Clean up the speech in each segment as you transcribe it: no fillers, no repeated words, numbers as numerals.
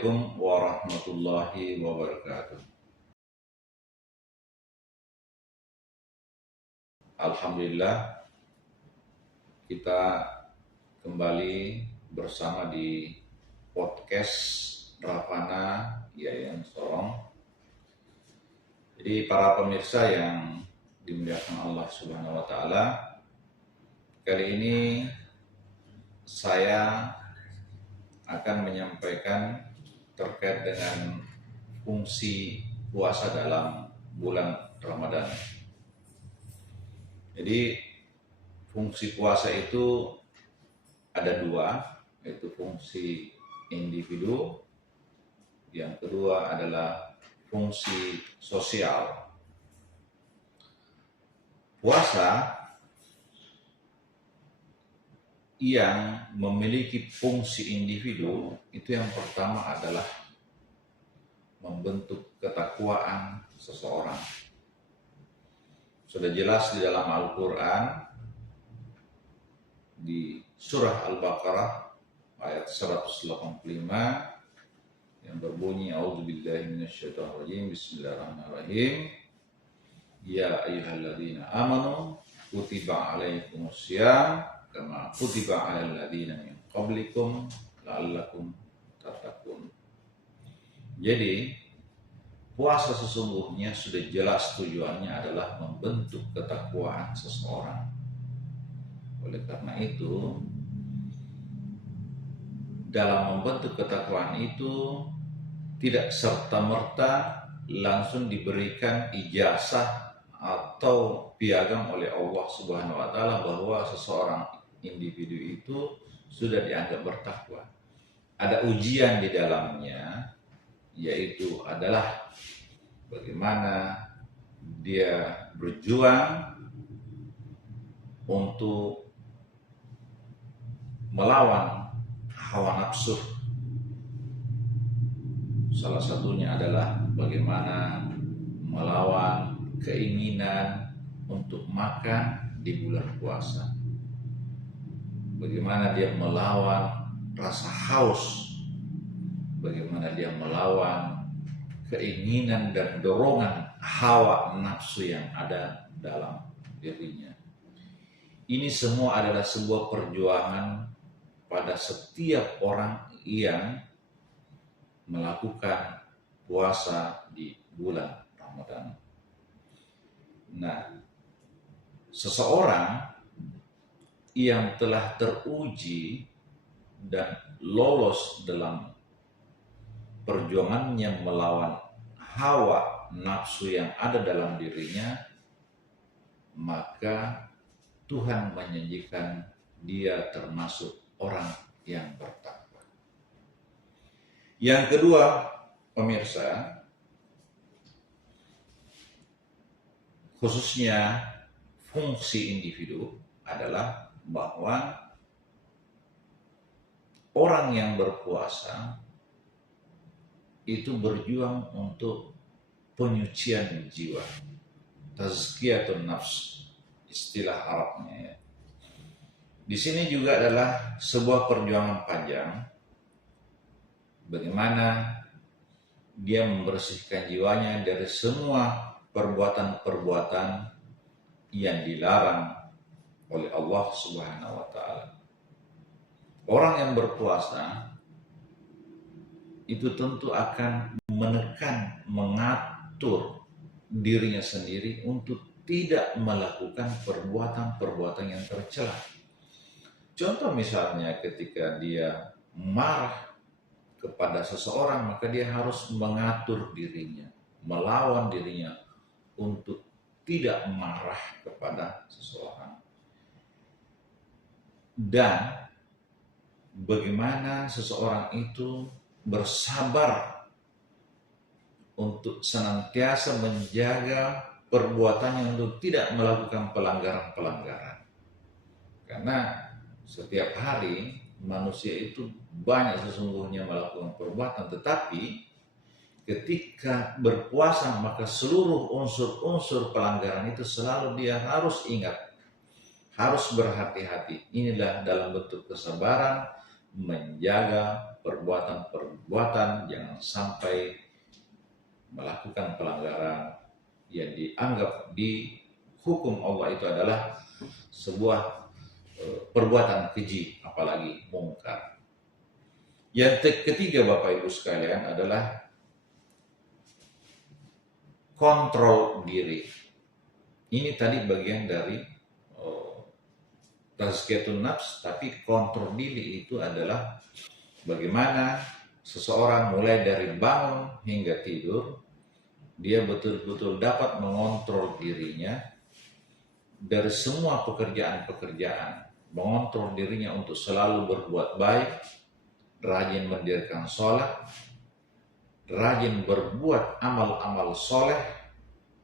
Assalamualaikum warahmatullahi wabarakatuh. Alhamdulillah, kita kembali bersama di podcast Ravana Yayan Sorong. Jadi para pemirsa yang dimuliakan Allah Subhanahu wa taala, kali ini saya akan menyampaikan terkait dengan fungsi puasa dalam bulan Ramadan. Jadi fungsi puasa itu ada dua, yaitu fungsi individu, yang kedua adalah fungsi sosial. Puasa yang memiliki fungsi individu itu yang pertama adalah membentuk ketakwaan seseorang. Sudah jelas di dalam Al-Quran, di surah Al-Baqarah ayat 185 yang berbunyi A'udzubillahi minasyaitonirrajim, Bismillahirrahmanirrahim. Ya ayyuhalladzina amanu kutiba alaikumussyam kama kutiba alal ladzina min qablikum la'allakum tattaqun. Jadi puasa sesungguhnya sudah jelas tujuannya adalah membentuk ketakwaan seseorang. Oleh karena itu, dalam membentuk ketakwaan itu tidak serta-merta langsung diberikan ijazah atau piagam oleh Allah Subhanahu wa taala bahwa seseorang individu itu sudah dianggap bertakwa. Ada ujian di dalamnya, yaitu adalah bagaimana dia berjuang untuk melawan hawa nafsu. Salah satunya adalah bagaimana melawan keinginan untuk makan di bulan puasa. Bagaimana dia melawan rasa haus. Bagaimana dia melawan keinginan dan dorongan hawa nafsu yang ada dalam dirinya. Ini semua adalah sebuah perjuangan pada setiap orang yang melakukan puasa di bulan Ramadan. Nah, seseorang yang telah teruji dan lolos dalam perjuangannya melawan hawa nafsu yang ada dalam dirinya, maka Tuhan menjanjikan dia termasuk orang yang bertakwa. Yang kedua, pemirsa, khususnya fungsi individu adalah bahwa orang yang berpuasa itu berjuang untuk penyucian jiwa, tazkiyatun nafs, istilah Arabnya ya. Di sini juga adalah sebuah perjuangan panjang, bagaimana dia membersihkan jiwanya dari semua perbuatan-perbuatan yang dilarang oleh Allah Subhanahu wa taala. Orang yang berpuasa itu tentu akan menekan, mengatur dirinya sendiri untuk tidak melakukan perbuatan-perbuatan yang tercela. Contoh misalnya ketika dia marah kepada seseorang, maka dia harus mengatur dirinya, melawan dirinya untuk tidak marah kepada seseorang. Dan bagaimana seseorang itu bersabar untuk senantiasa menjaga perbuatannya untuk tidak melakukan pelanggaran-pelanggaran. Karena setiap hari manusia itu banyak sesungguhnya melakukan perbuatan, tetapi ketika berpuasa maka seluruh unsur-unsur pelanggaran itu selalu dia harus ingat, harus berhati-hati. Inilah dalam bentuk kesabaran menjaga perbuatan-perbuatan, jangan sampai melakukan pelanggaran yang dianggap di hukum Allah itu adalah sebuah perbuatan keji, apalagi mungkar. Yang ketiga Bapak Ibu sekalian adalah kontrol diri. Ini tadi bagian dari tazkiyatun nafs, tapi kontrol diri itu adalah bagaimana seseorang mulai dari bangun hingga tidur, dia betul-betul dapat mengontrol dirinya dari semua pekerjaan-pekerjaan, mengontrol dirinya untuk selalu berbuat baik, rajin mendirikan sholat, rajin berbuat amal-amal soleh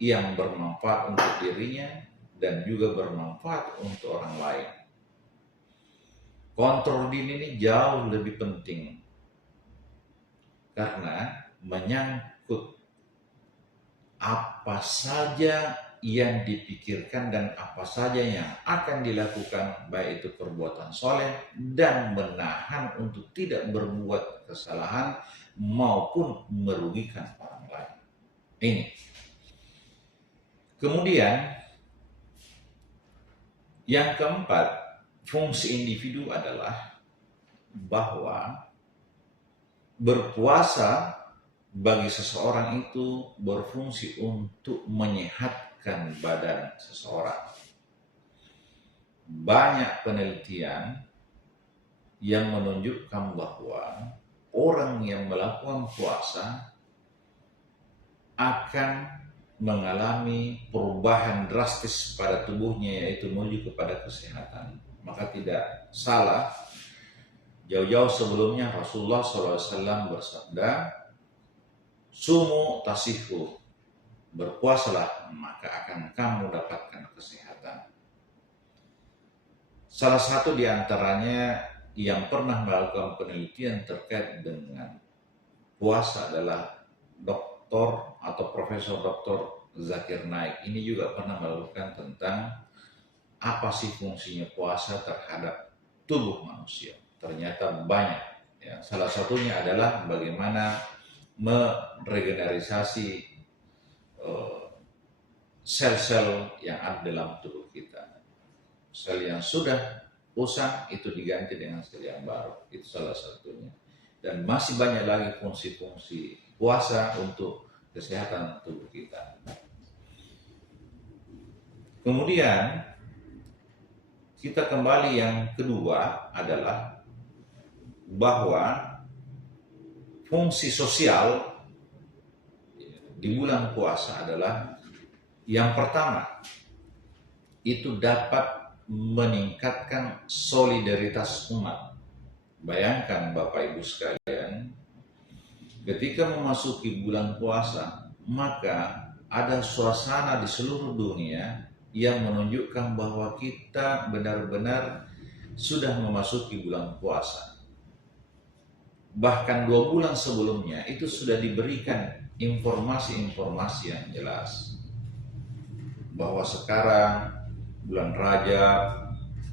yang bermanfaat untuk dirinya dan juga bermanfaat untuk orang lain. Kontrol diri ini jauh lebih penting karena menyangkut apa saja yang dipikirkan dan apa saja yang akan dilakukan, baik itu perbuatan soleh dan menahan untuk tidak berbuat kesalahan maupun merugikan orang lain. Ini. Kemudian yang keempat, fungsi individu adalah bahwa berpuasa bagi seseorang itu berfungsi untuk menyehatkan badan seseorang. Banyak penelitian yang menunjukkan bahwa orang yang melakukan puasa akan mengalami perubahan drastis pada tubuhnya, yaitu menuju kepada kesehatan. Maka tidak salah, jauh-jauh sebelumnya Rasulullah SAW bersabda, sumu tasihu, berpuasalah maka akan kamu dapatkan kesehatan. Salah satu di antaranya yang pernah melakukan penelitian terkait dengan puasa adalah Dr. atau Profesor Dr. Zakir Naik. Ini juga pernah melakukan tentang apa sih fungsinya puasa terhadap tubuh manusia. Ternyata banyak. Ya. Salah satunya adalah bagaimana meregenerasi sel-sel yang ada dalam tubuh kita. Sel yang sudah usang itu diganti dengan sel yang baru. Itu salah satunya. Dan masih banyak lagi fungsi-fungsi puasa untuk kesehatan tubuh kita. Kemudian kita kembali yang kedua adalah bahwa fungsi sosial di bulan puasa adalah yang pertama, itu dapat meningkatkan solidaritas umat. Bayangkan Bapak Ibu sekalian, ketika memasuki bulan puasa, maka ada suasana di seluruh dunia yang menunjukkan bahwa kita benar-benar sudah memasuki bulan puasa. Bahkan 2 bulan sebelumnya itu sudah diberikan informasi-informasi yang jelas bahwa sekarang bulan Rajab,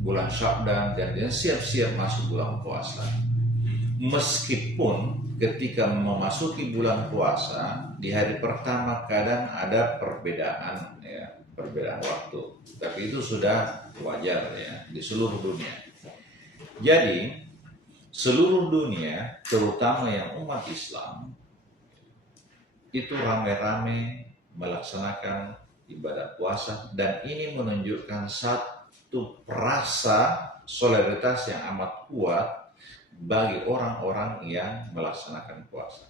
bulan Sya'ban, dan siap-siap masuk bulan puasa. Meskipun ketika memasuki bulan puasa di hari pertama kadang ada perbedaan waktu, tapi itu sudah wajar ya di seluruh dunia. Jadi seluruh dunia, terutama yang umat Islam, itu rame-rame melaksanakan ibadah puasa, dan ini menunjukkan satu rasa solidaritas yang amat kuat bagi orang-orang yang melaksanakan puasa.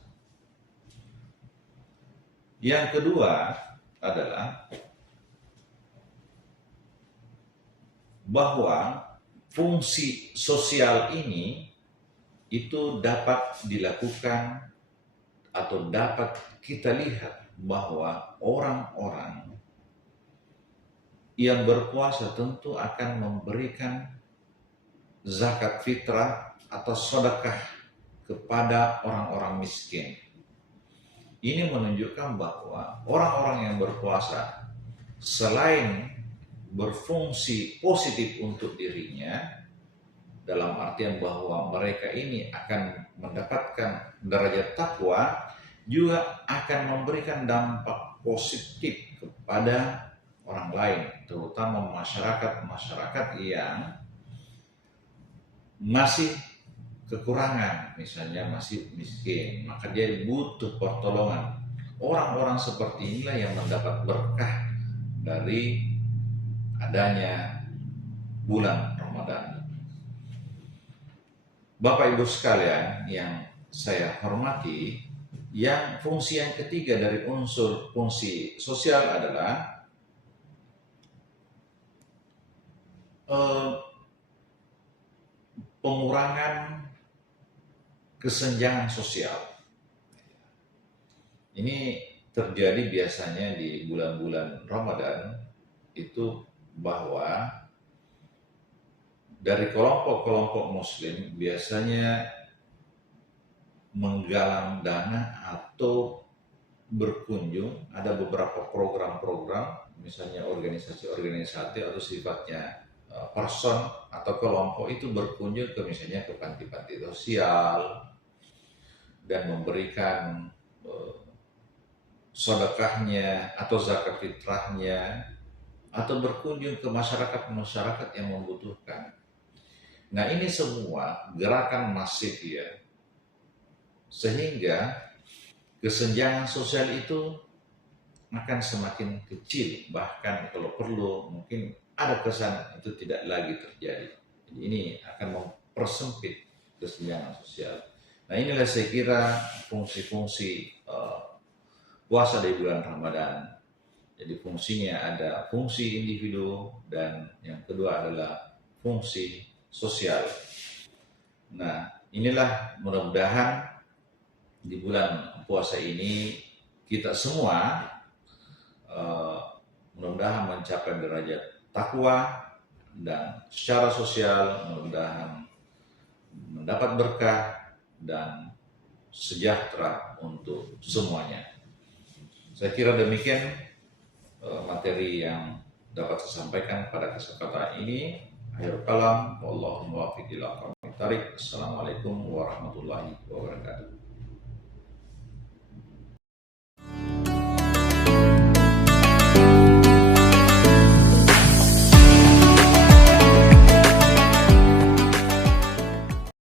Yang kedua adalah bahwa fungsi sosial ini itu dapat dilakukan atau dapat kita lihat bahwa orang-orang yang berpuasa tentu akan memberikan zakat fitrah atau sedekah kepada orang-orang miskin. Ini menunjukkan bahwa orang-orang yang berpuasa selain berfungsi positif untuk dirinya, dalam artian bahwa mereka ini akan mendapatkan derajat takwa, juga akan memberikan dampak positif kepada orang lain, terutama masyarakat yang masih kekurangan, misalnya masih miskin, maka dia butuh pertolongan. Orang-orang seperti inilah yang mendapat berkah dari adanya bulan Ramadan. Bapak Ibu sekalian yang saya hormati, fungsi yang ketiga dari unsur fungsi sosial adalah pengurangan kesenjangan sosial. Ini terjadi biasanya di bulan-bulan Ramadan itu, bahwa dari kelompok-kelompok muslim biasanya menggalang dana atau berkunjung, ada beberapa program-program, misalnya organisasi-organisasi atau sifatnya person atau kelompok itu berkunjung ke misalnya ke panti-panti sosial dan memberikan sedekahnya atau zakat fitrahnya, atau berkunjung ke masyarakat yang membutuhkan. Nah, ini semua gerakan masif ya, sehingga kesenjangan sosial itu akan semakin kecil, bahkan kalau perlu mungkin ada kesan itu tidak lagi terjadi. Jadi ini akan mempersempit kesenjangan sosial. Nah, inilah saya kira fungsi-fungsi puasa di bulan Ramadan. Jadi fungsinya ada fungsi individu dan yang kedua adalah fungsi sosial. Nah, inilah mudah-mudahan di bulan puasa ini kita semua mudah-mudahan mencapai derajat takwa, dan secara sosial mudah-mudahan mendapat berkah dan sejahtera untuk semuanya. Saya kira demikian materi yang dapat saya sampaikan pada kesempatan ini. Akhir kalam, wallahu muwaffiq ila aqwamit thariq. Assalamualaikum warahmatullahi wabarakatuh.